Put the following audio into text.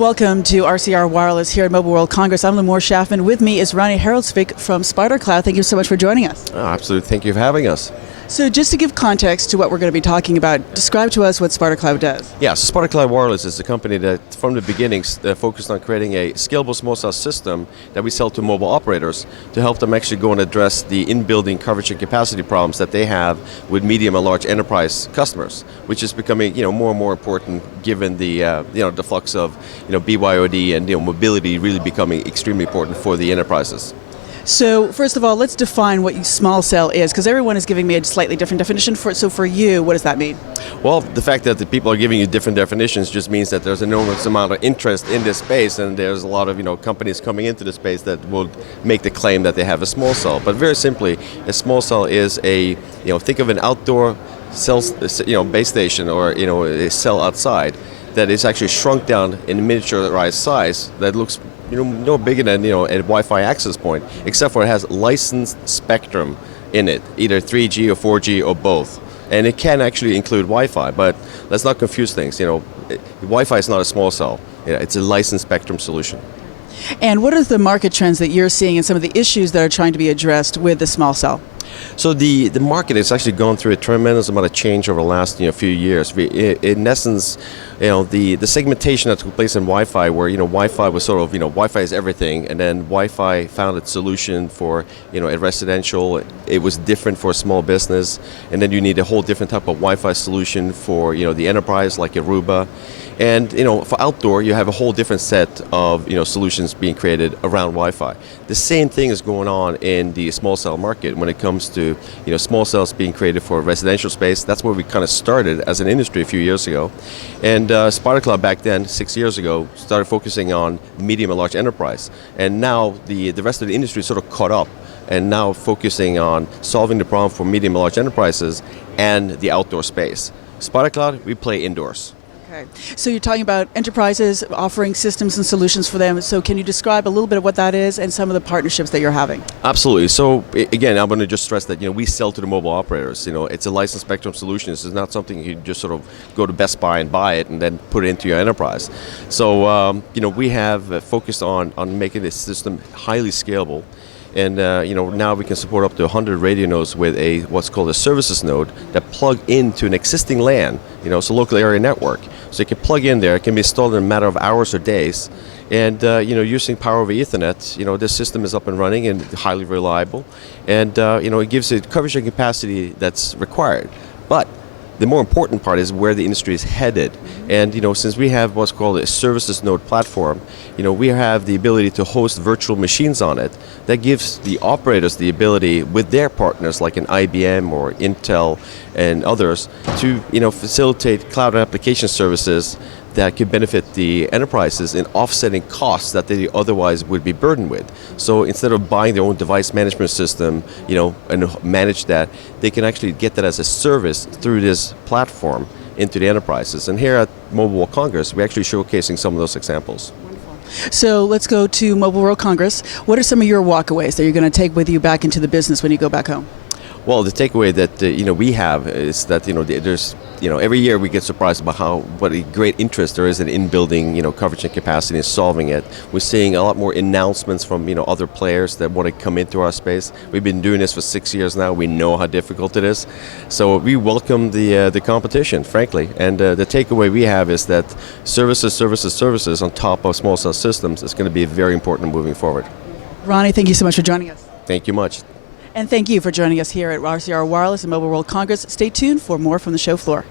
Welcome to RCR Wireless here at Mobile World Congress. I'm Lamore Schaffman. With me is Ronny Haraldsvik from SpiderCloud. Thank you so much for joining us. Oh, absolutely. Thank you for having us. So just to give context to what we're going to be talking about, describe to us what SpiderCloud does. Yeah, so SpiderCloud Wireless is a company that from the beginning focused on creating a scalable small cell system that we sell to mobile operators to help them actually go and address the in-building coverage and capacity problems that they have with medium and large enterprise customers, which is becoming more and more important given the the flux of BYOD and mobility really becoming extremely important for the enterprises. So first of all, let's define what small cell is, because everyone is giving me a slightly different definition for it. So for you, what does that mean? Well, the fact that the people are giving you different definitions just means that there's an enormous amount of interest in this space, and there's a lot of companies coming into the space that will make the claim that they have a small cell. But very simply, a small cell is think of an outdoor cell base station or a cell outside that is actually shrunk down in miniaturized size that looks no bigger than a Wi-Fi access point, except for it has licensed spectrum in it, either 3G or 4G or both. And it can actually include Wi-Fi, but let's not confuse things. Wi-Fi is not a small cell. It's a licensed spectrum solution. And what are the market trends that you're seeing and some of the issues that are trying to be addressed with the small cell? So the market has actually gone through a tremendous amount of change over the last few years. In essence, the segmentation that took place in Wi-Fi, where Wi-Fi was sort of Wi-Fi is everything, and then Wi-Fi found its solution for a residential. It was different for a small business, and then you need a whole different type of Wi-Fi solution for the enterprise like Aruba. And for outdoor, you have a whole different set of solutions being created around Wi-Fi. The same thing is going on in the small cell market when it comes to small cells being created for residential space. That's where we kind of started as an industry a few years ago. And SpiderCloud back then, 6 years ago, started focusing on medium and large enterprise. And now the rest of the industry sort of caught up and now focusing on solving the problem for medium and large enterprises and the outdoor space. SpiderCloud, we play indoors. Okay. So you're talking about enterprises offering systems and solutions for them. So can you describe a little bit of what that is and some of the partnerships that you're having? Absolutely. So again, I'm going to just stress that we sell to the mobile operators. It's a licensed spectrum solution. This is not something you just sort of go to Best Buy and buy it and then put it into your enterprise. So we have focused on making this system highly scalable. And now we can support up to 100 radio nodes with what's called a services node that plug into an existing LAN, so local area network. So you can plug in there. It can be installed in a matter of hours or days. And using power over Ethernet, this system is up and running and highly reliable. And it gives it coverage and capacity that's required. But the more important part is where the industry is headed. And since we have what's called a services node platform, we have the ability to host virtual machines on it. That gives the operators the ability with their partners like an IBM or Intel and others to facilitate cloud application services that could benefit the enterprises in offsetting costs that they otherwise would be burdened with. So instead of buying their own device management system, and manage that, they can actually get that as a service through this platform into the enterprises. And here at Mobile World Congress, we're actually showcasing some of those examples. So let's go to Mobile World Congress. What are some of your walkaways that you're going to take with you back into the business when you go back home? Well, the takeaway that we have is that there's every year we get surprised about what a great interest there is in building coverage and capacity and solving it. We're seeing a lot more announcements from other players that want to come into our space. We've been doing this for 6 years now. We know how difficult it is, so we welcome the competition, frankly. And the takeaway we have is that services on top of small cell systems is going to be very important moving forward. Ronny, thank you so much for joining us. Thank you much. And thank you for joining us here at RCR Wireless and Mobile World Congress. Stay tuned for more from the show floor.